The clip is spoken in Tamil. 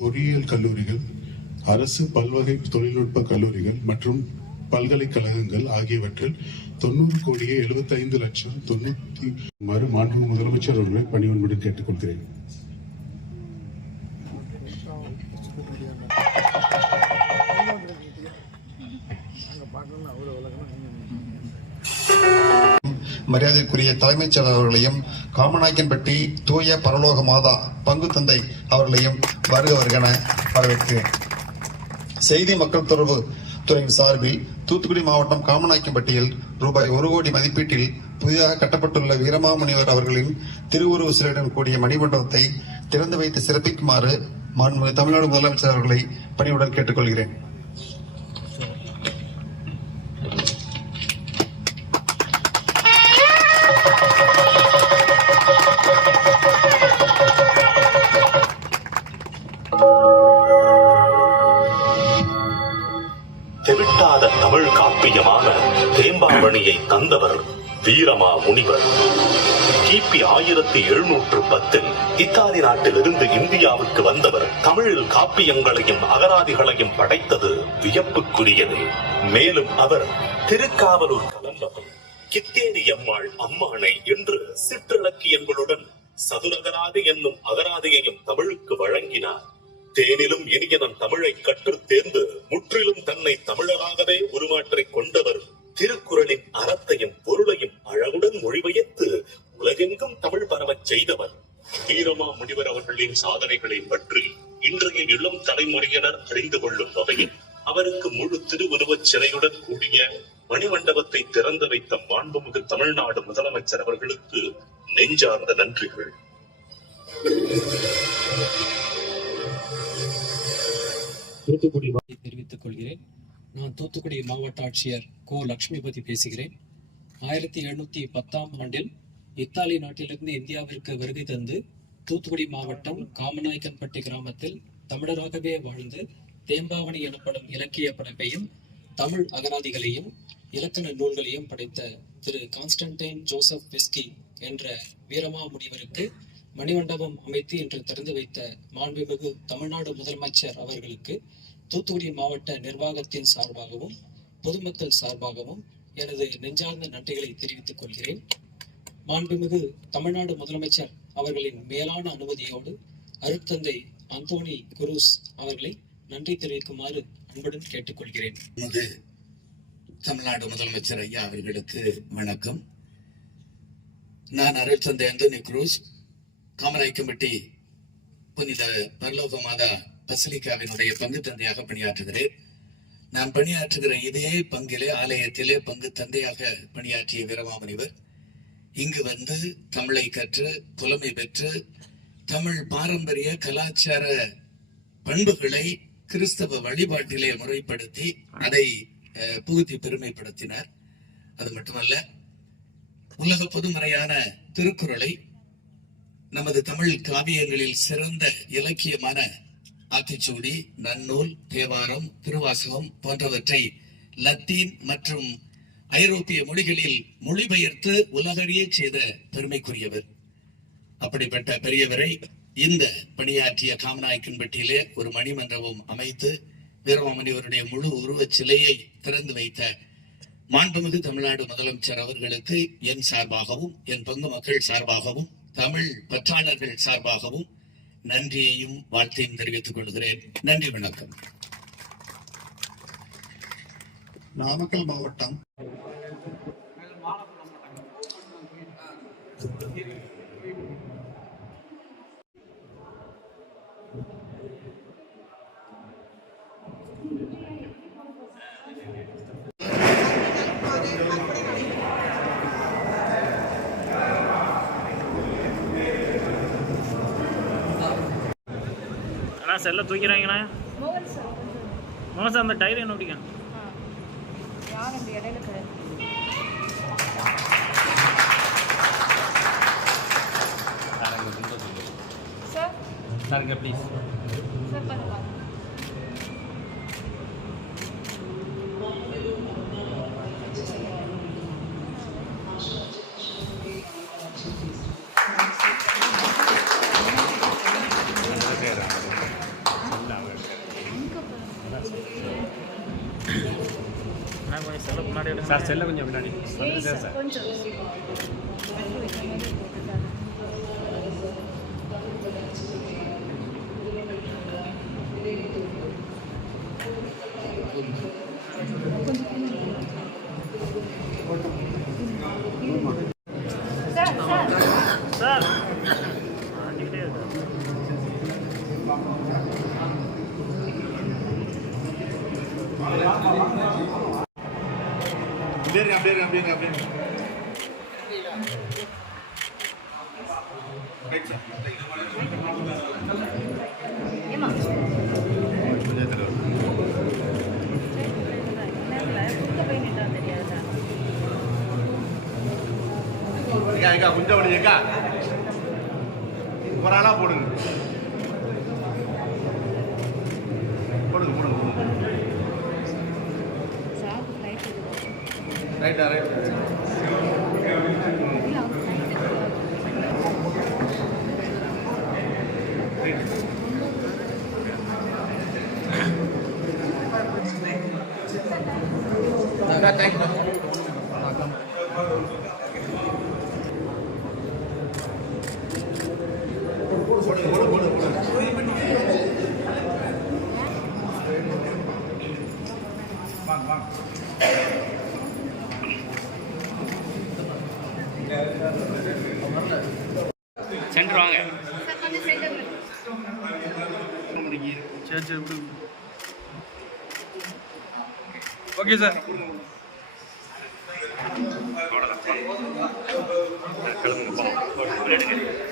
பொறியியல் கல்லூரிகள், அரசு பல்வகை தொழில்நுட்ப கல்லூரிகள் மற்றும் பல்கலைக்கழகங்கள் ஆகியவற்றில் 90,75,00,000 மாண்பு முதலமைச்சர் அவர்களை பணிவன்புடன் கேட்டுக்கொள்கிறேன். மரியாதைக்குரிய தலைமைச் செயலர் அவர்களையும், காமநாயக்கன்பட்டி தூய பரலோக மாதா பங்கு தந்தை அவர்களையும் வருக வருகென வரவேற்கிறேன். செய்தி மக்கள் தொடர்பு துறையின் சார்பில் தூத்துக்குடி மாவட்டம் காமநாயக்கன்பட்டியில் ரூபாய் 1 கோடி மதிப்பீட்டில் புதிதாக கட்டப்பட்டுள்ள வீரமாமுனிவர் அவர்களின் திருவுருவ சிலையுடன் கூடிய மணிமண்டபத்தை திறந்து வைத்து சிறப்பிக்குமாறு மாண்புமிகு தமிழ்நாடு முதலமைச்சர் அவர்களை பணிவுடன் கேட்டுக்கொள்கிறேன். தெவிட்டாத தமிழ் காப்பியமான தேம்பாவணியை தந்தவர் வீரமா முனிவர். கிபி 1710 இத்தாலி நாட்டிலிருந்து இந்தியாவுக்கு வந்தவர் தமிழில் காப்பியங்களையும் அகராதிகளையும் படைத்தது வியப்புக்குரியது. மேலும் அவர் திருக்காவலூர் கலம்பகம், கித்தேரி அம்மாள் அம்மானை என்று சிற்றிலக்கியங்களுடன் சதுரகராதி என்னும் அகராதியையும் தமிழுக்கு வழங்கினார். தேனிலும் இனியனன் தமிழை கற்று தேர்ந்து முற்றிலும் தன்னை தமிழராகவே உருமாற்றிக் கொண்டவர் திருக்குறளின் அறத்தையும் பொருளையும் அழகுடன் மொழிபெயர்த்து உலகெங்கும் தமிழ் பரவச் செய்தவர். வீரமா முனிவர் அவர்களின் சாதனைகளை பற்றி இன்றைய இளம் தலைமுறையினர் அறிந்து கொள்ளும் வகையில் அவருக்கு முழு திருவுருவச் சிலையுடன் கூடிய மணிமண்டபத்தை திறந்து வைத்த மாண்புமிகு தமிழ்நாடு முதலமைச்சர் அவர்களுக்கு நெஞ்சார்ந்த நன்றிகள். தூத்துக்குடி தெரிவித்துக் கொள்கிறேன். நான் தூத்துக்குடி மாவட்ட ஆட்சியர் கோ லட்சுமிபதி பேசுகிறேன். 1710ஆம் ஆண்டில் இத்தாலி நாட்டிலிருந்து இந்தியாவிற்கு வருகை தந்து தூத்துக்குடி மாவட்டம் காமநாயக்கன்பட்டி கிராமத்தில் தமிழராகவே வாழ்ந்து தேம்பாவணி எனப்படும் இலக்கிய படைப்பையும் தமிழ் அகராதிகளையும் இலக்கண நூல்களையும் படைத்த திரு கான்ஸ்டன்டைன் ஜோசப் வெஸ்கி என்ற வீரமா முனிவருக்கு மணிமண்டபம் அமைத்து இன்று திறந்து வைத்த மாண்புமிகு தமிழ்நாடு முதலமைச்சர் அவர்களுக்கு தூத்துக்குடி மாவட்ட நிர்வாகத்தின் சார்பாகவும் பொதுமக்கள் சார்பாகவும் எனது நெஞ்சார்ந்த நன்றிகளை தெரிவித்துக் கொள்கிறேன். மாண்புமிகு தமிழ்நாடு முதலமைச்சர் அவர்களின் மேலான அனுமதியோடு அருட்தந்தை அந்தோணி குரூஸ் அவர்களை நன்றி தெரிவிக்குமாறு அன்புடன் கேட்டுக்கொள்கிறேன். தமிழ்நாடு முதலமைச்சர் ஐயா அவர்களுக்கு வணக்கம். நான் அருட்தந்தை அந்தோணி குரூஸ், காமநாயக்கன்பட்டி புனித பரலோக மாதா பசிலிக்காவினுடைய பங்கு தந்தையாக பணியாற்றுகிறேன். நான் பணியாற்றுகிற இதே பங்கிலே ஆலயத்திலே பங்கு தந்தையாக பணியாற்றிய வீரமாமுனிவர் இங்கு வந்து தமிழை கற்று புலமை பெற்று தமிழ் பாரம்பரிய கலாச்சார பண்புகளை கிறிஸ்தவ வழிபாட்டிலே முறைப்படுத்தி அதை புகுத்தி பெருமைப்படுத்தினார். அது மட்டுமல்ல, உலக பொதுமறையான திருக்குறளை நமது தமிழ் காவியங்களில் சிறந்த இலக்கியமான ஆத்திச்சூடி, நன்னூல், தேவாரம், திருவாசகம் போன்றவற்றை லத்தீன் மற்றும் ஐரோப்பிய மொழிகளில் மொழிபெயர்த்து உலகறிய செய்த பெருமைக்குரியவர். அப்படிப்பட்ட பெரியவரை இந்த பணியாற்றிய காமநாயக்கன்பட்டியிலே ஒரு மணிமண்டபம் அமைத்து வீரமாமுனிவருடைய முழு உருவச் சிலையை திறந்து வைத்த மாண்புமிகு தமிழ்நாடு முதலமைச்சர் அவர்களுக்கு என் சார்பாகவும் என் பங்கு மக்கள் சார்பாகவும் தமிழ் பற்றாளர்கள் சார்பாகவும் நன்றியையும் வாழ்த்தையும் தெரிவித்துக் கொள்கிறேன். நன்றி, வணக்கம். நாமக்கல் மாவட்டம் செல்ல தூக்கிறாங்கண்ணா. மோகன் சார் அந்த டைரி என்ன பிடிக்கும்? யார் அந்த இடையில சார் இங்கே ப்ளீஸ். கொஞ்சம் செல்ல முன்னாடி சார், செல்ல கொஞ்சம் முன்னாடி சார். சார் ஆண்டிக்கிட்டே இருக்கு. அப்படியே கொஞ்சம் வழியக்கா ஒரு ஆளா போடுங்க. ரைட்டா ரைட். சென்டர் வாங்க. சரி சரி விடுங்க. Okay sir. கிளம்புங்க.